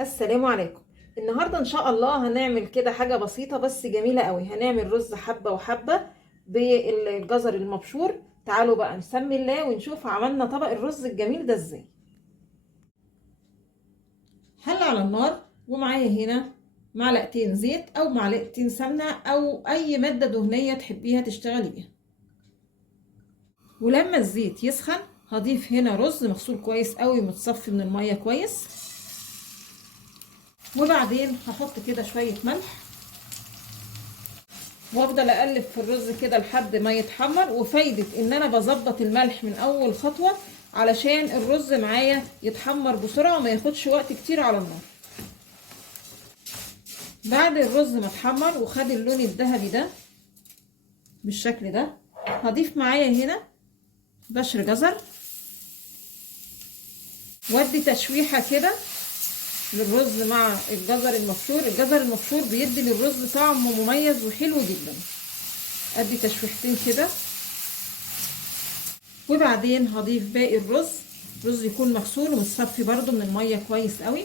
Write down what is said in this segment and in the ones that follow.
السلام عليكم. النهارده ان شاء الله هنعمل كده حاجه بسيطه بس جميله قوي. هنعمل رز حبه وحبه بالجزر المبشور. تعالوا بقى نسمي الله ونشوف عملنا طبق الرز الجميل ده ازاي. حله على النار ومعايا هنا معلقتين زيت او معلقتين سمنه او اي ماده دهنيه تحبيها تشتغلي بيها. ولما الزيت يسخن هضيف هنا رز مغسول كويس قوي متصفي من الميه كويس. وبعدين هحط كده شويه ملح وافضل اقلب في الرز كده لحد ما يتحمر. وفايدة ان انا بظبط الملح من اول خطوة علشان الرز معايا يتحمر بسرعة وما ياخدش وقت كتير على النار. بعد الرز ما اتحمر وخد اللون الذهبي ده بالشكل ده هضيف معايا هنا بشر جزر وادي تشويحة كده للرز مع الجزر المبشور. الجزر المبشور بيدي للرز طعم مميز وحلو جدا. ادي تشويحتين كده وبعدين هضيف باقي الرز يكون مغسول ومتصفي برضو من المية كويس قوي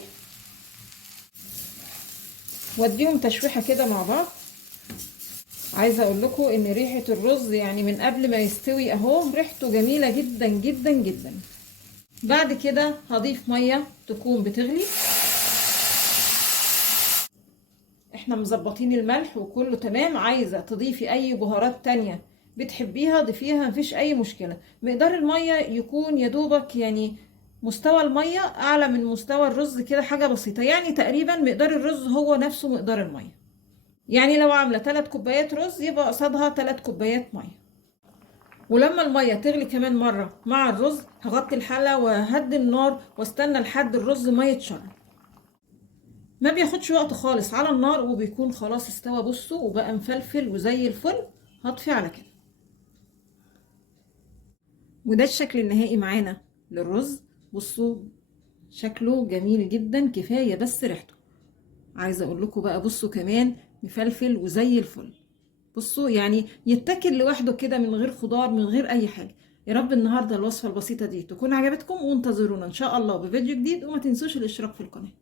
واديهم تشويحة كده مع بعض. عايزة اقول لكم ان ريحة الرز يعني من قبل ما يستوي اهو ريحته جميلة جدا جدا جدا. بعد كده هضيف مية تكون بتغلي. احنا مظبطين الملح وكله تمام. عايزة تضيفي اي بهارات تانية بتحبيها ضيفيها مفيش اي مشكلة. مقدار المية يكون يدوبك يعني مستوى المية اعلى من مستوى الرز كده حاجة بسيطة. يعني تقريبا مقدار الرز هو نفسه مقدار المية. يعني لو عاملة 3 كوبايات رز يبقى قصادها 3 كوبايات مية. ولما المية تغلي كمان مرة مع الرز هغطي الحلة وهدي النار واستنى لحد الرز ما يتشرب. ما بياخدش وقت خالص على النار وبيكون خلاص استوى. بصوا وبقى مفلفل وزي الفل. هطفي على كده. وده الشكل النهائي معانا للرز. بصوا شكله جميل جدا كفاية بس ريحته. عايزة اقول لكم بقى بصوا كمان مفلفل وزي الفل. بصوا يعني يتاكل لوحده كده من غير خضار من غير اي حاجة. يا رب النهاردة الوصفة البسيطة دي تكون عجبتكم وانتظرونا ان شاء الله بفيديو جديد. وما تنسوش الاشتراك في القناة.